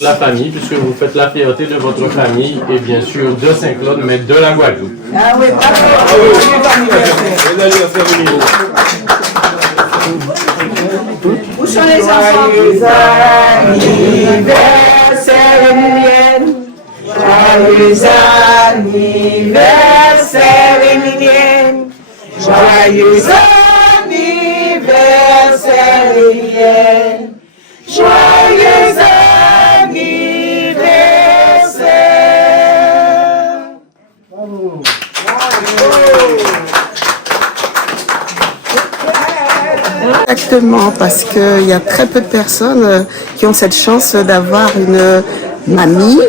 La famille, puisque vous faites la fierté de votre famille et bien sûr de Saint-Claude, mais de la Guadeloupe. Ah oui, où sont les enfants? Joyeux anniversaire, Emilienne. Joyeux anniversaire, Emilienne. Joyeux anniversaire, Emilienne. Joyeux anniversaire. Exactement, parce qu'il y a très peu de personnes qui ont cette chance d'avoir une mamie,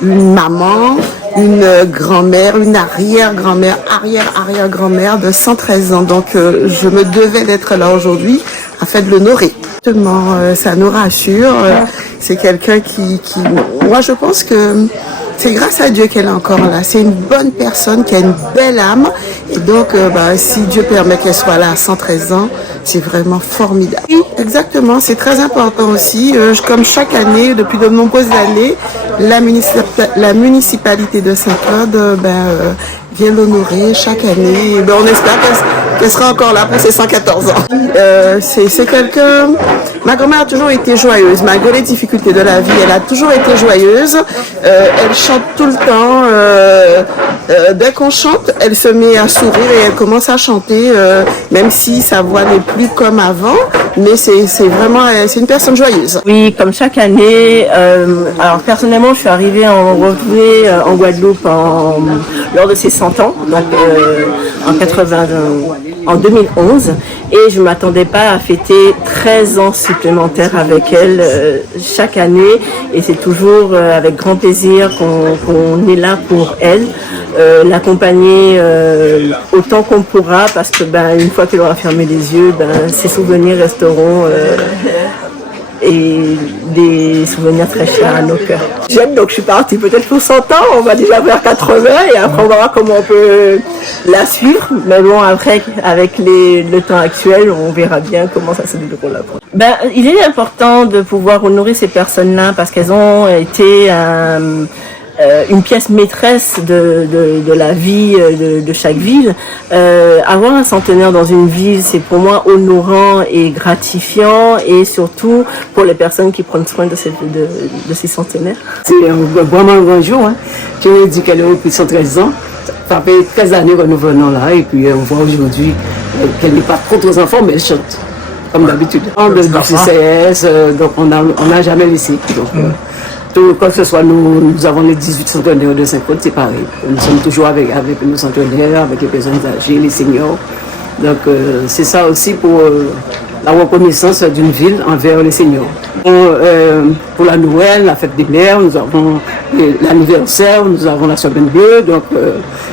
une maman, une grand-mère, une arrière-grand-mère, arrière-arrière-grand-mère de 113 ans. Donc je me devais d'être là aujourd'hui afin de l'honorer. Exactement, ça nous rassure. C'est quelqu'un qui... Moi je pense que c'est grâce à Dieu qu'elle est encore là. C'est une bonne personne qui a une belle âme. Et donc, si Dieu permet qu'elle soit là à 113 ans, c'est vraiment formidable. Oui, exactement. C'est très important aussi. Comme chaque année, depuis de nombreuses années, la municipalité de Saint-Claude vient l'honorer chaque année. Et on espère qu'elle sera encore là pour ses 114 ans. C'est quelqu'un... Ma grand-mère a toujours été joyeuse, malgré les difficultés de la vie, elle a toujours été joyeuse. Elle chante tout le temps. Dès qu'on chante, elle se met à sourire et elle commence à chanter, même si sa voix n'est plus comme avant. Mais c'est une personne joyeuse. Oui, comme chaque année. Alors personnellement, je suis arrivée en Guadeloupe lors de ses 100 ans, donc en 2011, et je m'attendais pas à fêter 13 ans supplémentaires avec elle chaque année, et c'est toujours avec grand plaisir qu'on est là pour elle, l'accompagner autant qu'on pourra, parce que une fois qu'elle aura fermé les yeux, ses souvenirs resteront et des souvenirs très chers à nos cœurs. Jeune, donc je suis partie peut-être pour 100 ans, on va déjà vers 80 et après on va voir comment on peut la suivre. Mais bon, après, avec le temps actuel, on verra bien comment ça se déroule après. Il est important de pouvoir honorer ces personnes-là parce qu'elles ont été une pièce maîtresse de la vie de chaque ville. Avoir un centenaire dans une ville, c'est pour moi honorant et gratifiant, et surtout pour les personnes qui prennent soin de ces centenaires. C'est vraiment un grand jour. Tu me dis qu'elle est au plus de 113 ans. Ça fait 13 années que nous venons là, et puis on voit aujourd'hui qu'elle n'est pas contre aux enfants, mais elle chante, comme d'habitude. Du CCS, donc on n'a jamais laissé. Donc, quand ce soit nous avons les 18 centenaires de Saint-Claude, c'est pareil. Nous sommes toujours avec nos centenaires, avec les personnes âgées, les seniors. Donc c'est ça aussi pour la reconnaissance d'une ville envers les seniors. Pour la Noël, la fête des mères, nous avons l'anniversaire, nous avons la semaine bleue, donc,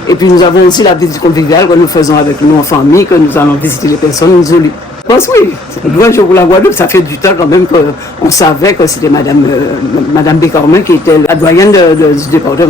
et puis nous avons aussi la visite conviviale que nous faisons avec nous en famille, que nous allons visiter les personnes isolées. Je pense oui, c'est un grand jour pour la Guadeloupe, ça fait du temps quand même qu'on savait que c'était Madame Bécormin qui était la doyenne du département.